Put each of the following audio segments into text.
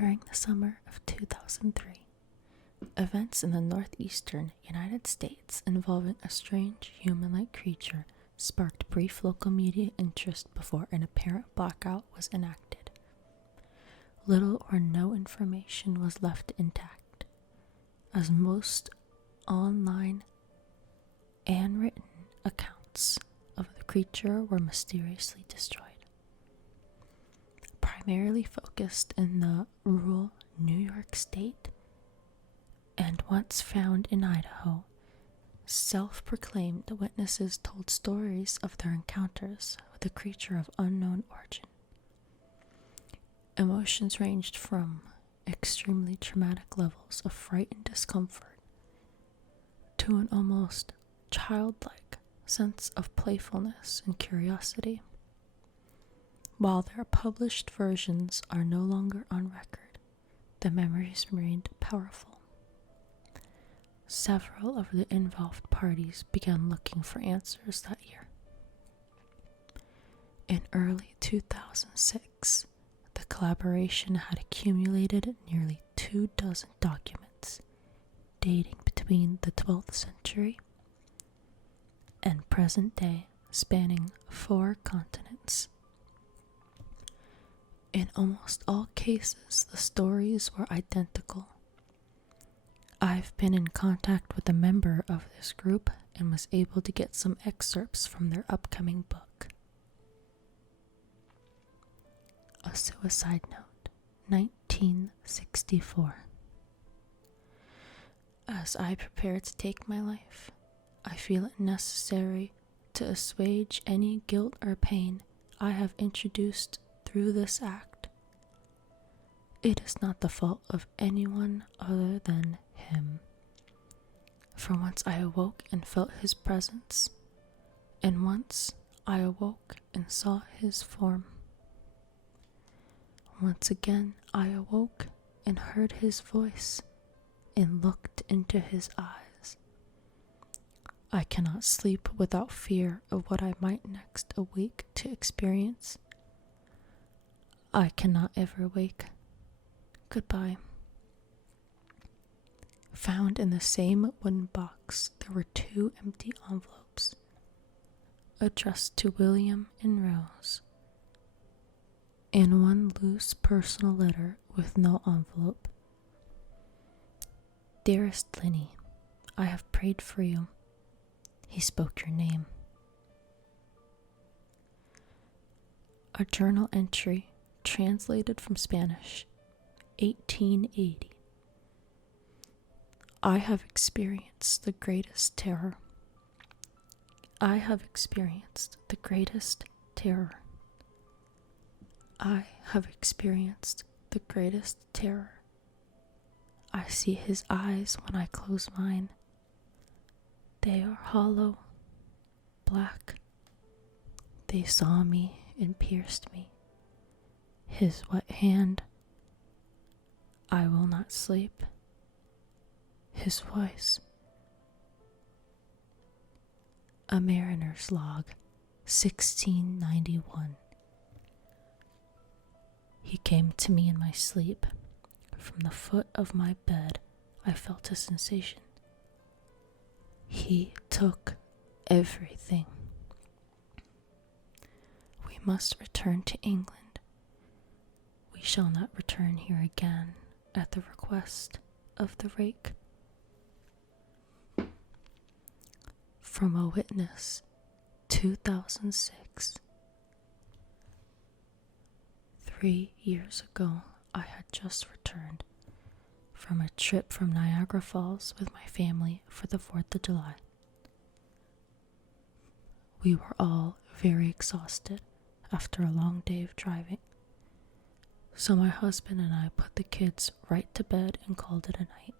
During the summer of 2003, events in the northeastern United States involving a strange human-like creature sparked brief local media interest before an apparent blackout was enacted. Little or no information was left intact, as most online and written accounts of the creature were mysteriously destroyed. Primarily focused in the rural New York State and once found in Idaho, self-proclaimed witnesses told stories of their encounters with a creature of unknown origin. Emotions ranged from extremely traumatic levels of fright and discomfort to an almost childlike sense of playfulness and curiosity. While their published versions are no longer on record, the memories remained powerful. Several of the involved parties began looking for answers that year. In early 2006, the collaboration had accumulated nearly 24 documents dating between the 12th century and present day, spanning 4 continents. In almost all cases, the stories were identical. I've been in contact with a member of this group and was able to get some excerpts from their upcoming book. A suicide note, 1964. As I prepare to take my life, I feel it necessary to assuage any guilt or pain I have introduced through this act. It is not the fault of anyone other than him. For once I awoke and felt his presence, and once I awoke and saw his form. Once again I awoke and heard his voice and looked into his eyes. I cannot sleep without fear of what I might next awake to experience. I cannot ever wake. Goodbye. Found in the same wooden box, there were 2 empty envelopes, addressed to William and Rose, and 1 loose personal letter with no envelope. Dearest Linny, I have prayed for you. He spoke your name. A journal entry translated from Spanish, 1880. I have experienced the greatest terror. I have experienced the greatest terror. I have experienced the greatest terror. I see his eyes when I close mine. They are hollow, black. They saw me and pierced me. His wet hand. I will not sleep. His voice. A Mariner's Log, 1691. He came to me in my sleep. From the foot of my bed, I felt a sensation. He took everything. We must return to England. We shall not return here again at the request of the Rake. From a witness, 2006. 3 years ago, I had just returned from a trip from Niagara Falls with my family for the 4th of July. We were all very exhausted after a long day of driving, so my husband and I put the kids right to bed and called it a night.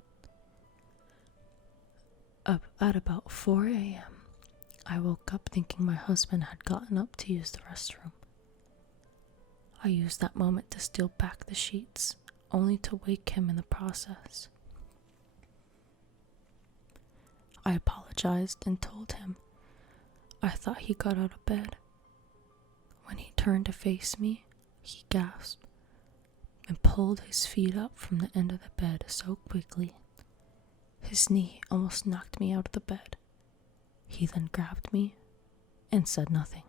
At about 4 a.m., I woke up thinking my husband had gotten up to use the restroom. I used that moment to steal back the sheets, only to wake him in the process. I apologized and told him I thought he got out of bed. When he turned to face me, he gasped and pulled his feet up from the end of the bed so quickly. His knee almost knocked me out of the bed. He then grabbed me and said nothing.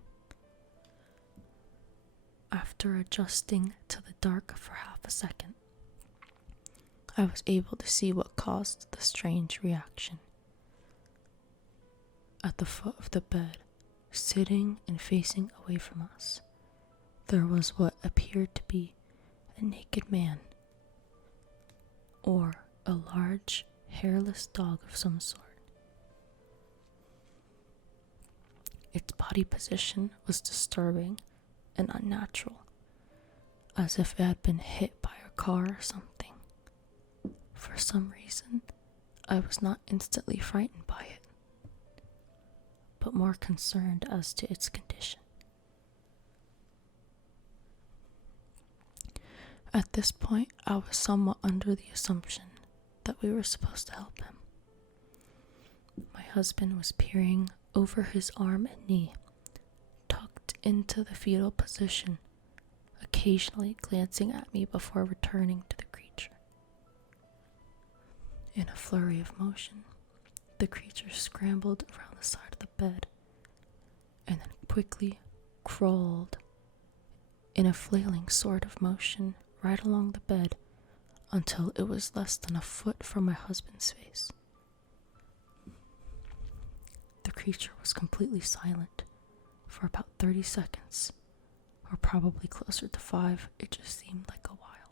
After adjusting to the dark for half a second, I was able to see what caused the strange reaction. At the foot of the bed, sitting and facing away from us, there was what appeared to be a naked man, or a large, hairless dog of some sort. Its body position was disturbing and unnatural, as if it had been hit by a car or something. For some reason, I was not instantly frightened by it, but more concerned as to its condition. At this point, I was somewhat under the assumption that we were supposed to help him. My husband was peering over his arm and knee, tucked into the fetal position, occasionally glancing at me before returning to the creature. In a flurry of motion, the creature scrambled around the side of the bed and then quickly crawled in a flailing sort of motion right along the bed until it was less than a foot from my husband's face. The creature was completely silent for about 30 seconds, or probably closer to 5. It just seemed like a while.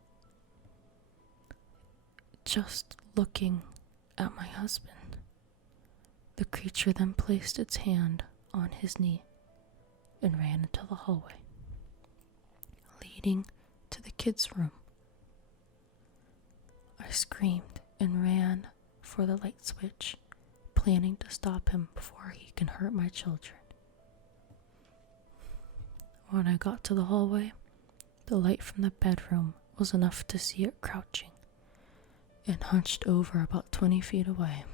Just looking at my husband, the creature then placed its hand on his knee and ran into the hallway, leading to the kids' room. I screamed and ran for the light switch, planning to stop him before he can hurt my children. When I got to the hallway, the light from the bedroom was enough to see it crouching and hunched over about 20 feet away.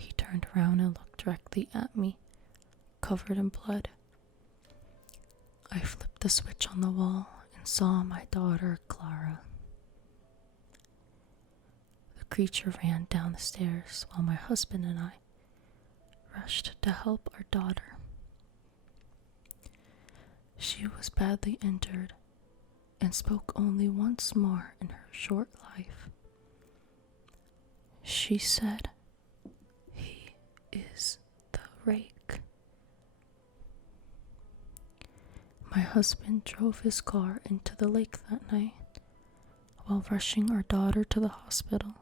He turned around and looked directly at me, covered in blood. I flipped the switch on the wall and saw my daughter, Clara. The creature ran down the stairs while my husband and I rushed to help our daughter. She was badly injured and spoke only once more in her short life. She said, "He is the Rake." My husband drove his car into the lake that night while rushing our daughter to the hospital.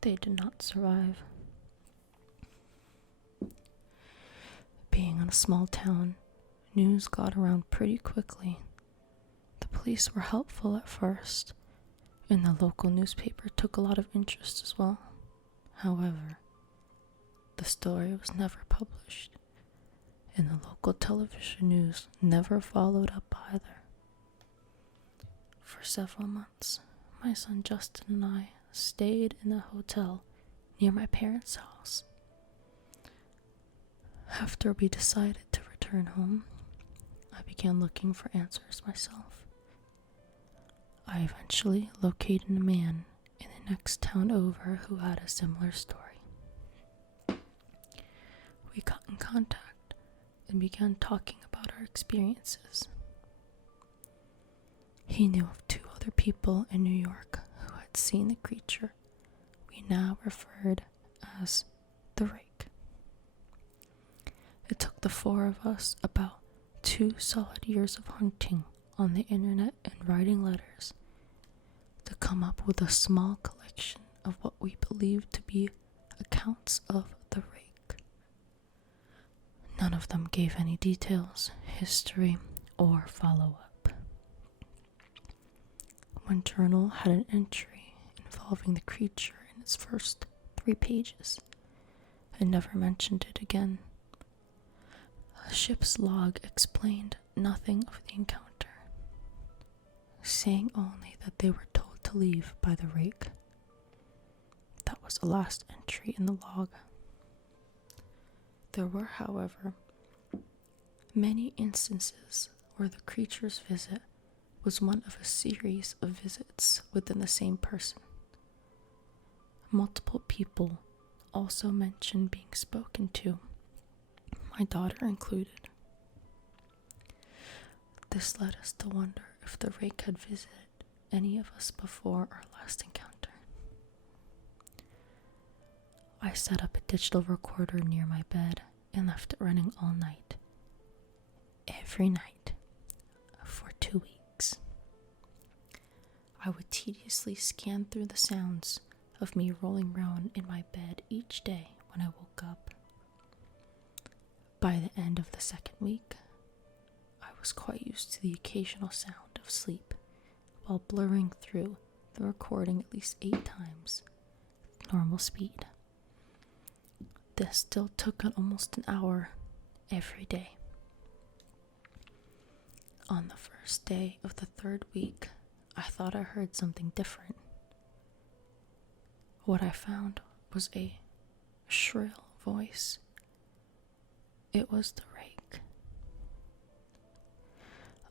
They did not survive. Being in a small town, news got around pretty quickly. The police were helpful at first, and the local newspaper took a lot of interest as well. However, the story was never published, and the local television news never followed up either. For several months, my son Justin and I stayed in a hotel near my parents' house. After we decided to return home, I began looking for answers myself. I eventually located a man in the next town over who had a similar story. We got in contact and began talking about our experiences. He knew of 2 other people in New York who had seen the creature we now referred as the Rake. It took the 4 of us about 2 solid years of hunting on the internet and writing letters to come up with a small collection of what we believed to be accounts of the Rake. None of them gave any details, history, or follow-up. One journal had an entry involving the creature in its first 3 pages and never mentioned it again. A ship's log explained nothing of the encounter, saying only that they were told to leave by the Rake. That was the last entry in the log. There were, however, many instances where the creature's visit was one of a series of visits within the same person. Multiple people also mentioned being spoken to, my daughter included. This led us to wonder if the Rake had visited any of us before our last encounter. I set up a digital recorder near my bed and left it running all night. Every night. For 2 weeks. I would tediously scan through the sounds of me rolling around in my bed each day when I woke up. By the end of the second week, I was quite used to the occasional sound of sleep while blurring through the recording at least 8 times, normal speed. This still took almost an hour every day. On the first day of the 3rd week, I thought I heard something different. What I found was a shrill voice. It was the Rake.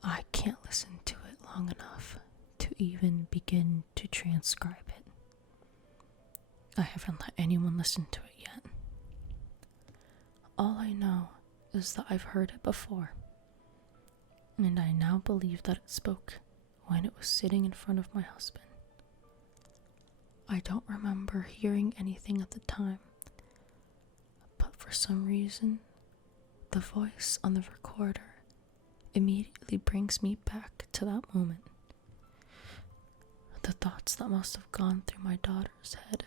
I can't listen to it long enough to even begin to transcribe it. I haven't let anyone listen to it yet. All I know is that I've heard it before, and I now believe that it spoke when it was sitting in front of my husband. I don't remember hearing anything at the time, but for some reason, the voice on the recorder immediately brings me back to that moment. The thoughts that must have gone through my daughter's head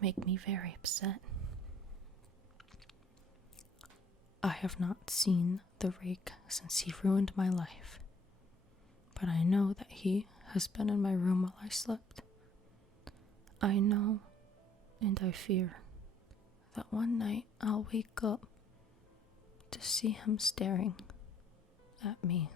make me very upset. I have not seen the Rake since he ruined my life, but I know that he has been in my room while I slept. I know, and I fear, that one night I'll wake up to see him staring at me.